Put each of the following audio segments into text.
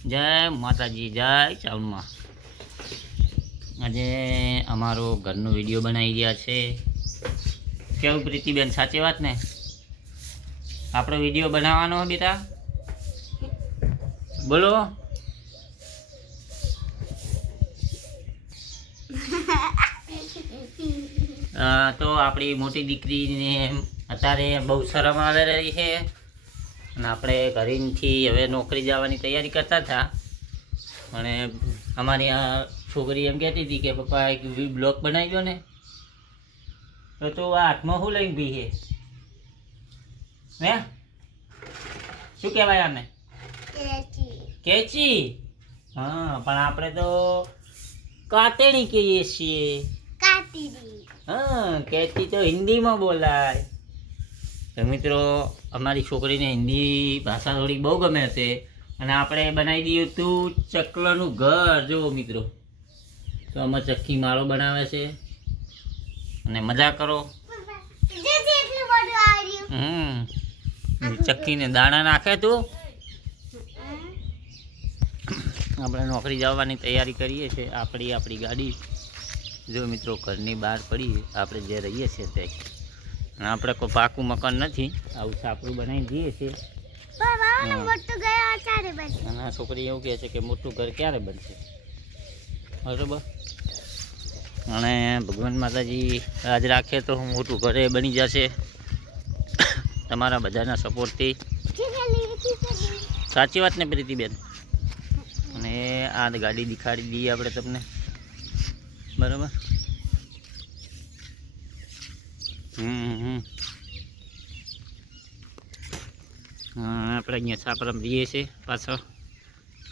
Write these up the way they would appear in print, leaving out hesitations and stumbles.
જય માતાજી, જય ચાવમાં. આજે અમારો ઘરનો વિડીયો બનાવી રહ્યા છે. કેવું પ્રીતિબેન, સાચી વાત ને? આપણો વિડીયો બનાવવાનો બેટા, બોલો. તો આપણી મોટી દીકરીને અત્યારે બહુ શરમ આવી રહી છે અને આપણે ઘરેથી હવે નોકરી જવાની તૈયારી કરતા હતા. પણ અમારી આ છોકરી એમ કહેતી હતી કે પપ્પા એક બ્લોગ બનાવી દો ને. તો તું આ હાથમાં શું લઈને બી છે હે? શું કહેવાય આને? કેચી. હા, પણ આપણે તો કાતેણી કહીએ છીએ. હા, કેચી તો હિન્દીમાં બોલાય. તો મિત્રો, અમારી છોકરીને હિન્દી ભાષા થોડી બહુ ગમે છે અને આપણે બનાવી દઈએ તું ચકલાનું ઘર. જુઓ મિત્રો, તો આમાં ચક્કી માળો બનાવે છે અને મજા કરો. ચક્કીને દાણા નાખે તું. આપણે નોકરી જવાની તૈયારી કરીએ છીએ. આપણી ગાડી જો મિત્રો ઘરની બહાર પડી, આપણે જે રહીએ છીએ તે. અને આપણે કોઈ પાકું મકાન નથી, આવું સાપડું બનાવી દઈએ છીએ. અને આ છોકરી એવું કહે છે કે મોટું ઘર ક્યારે બનશે, બરાબર. અને ભગવાન માતાજી રાજ રાખે તો મોટું ઘરે બની જશે તમારા બધાના સપોર્ટથી. સાચી વાત ને પ્રીતિબેન? અને આ ગાડી દેખાડી દઈએ આપણે તમને, બરાબર. આપણે અહીંયા સાપરામ રહીએ છીએ પાછળ.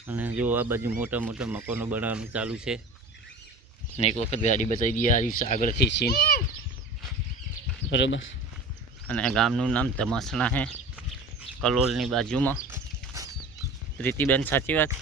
અને જો આ બાજુ મોટા મોટા મકાનો બનાવવાનું ચાલુ છે. અને એક વખત ગાડી બતાવી દઈએ આ આગળથી સીન, બરાબર. અને આ ગામનું નામ ધમાસણા છે, કલોલની બાજુમાં. પ્રીતિબેન, સાચી વાત?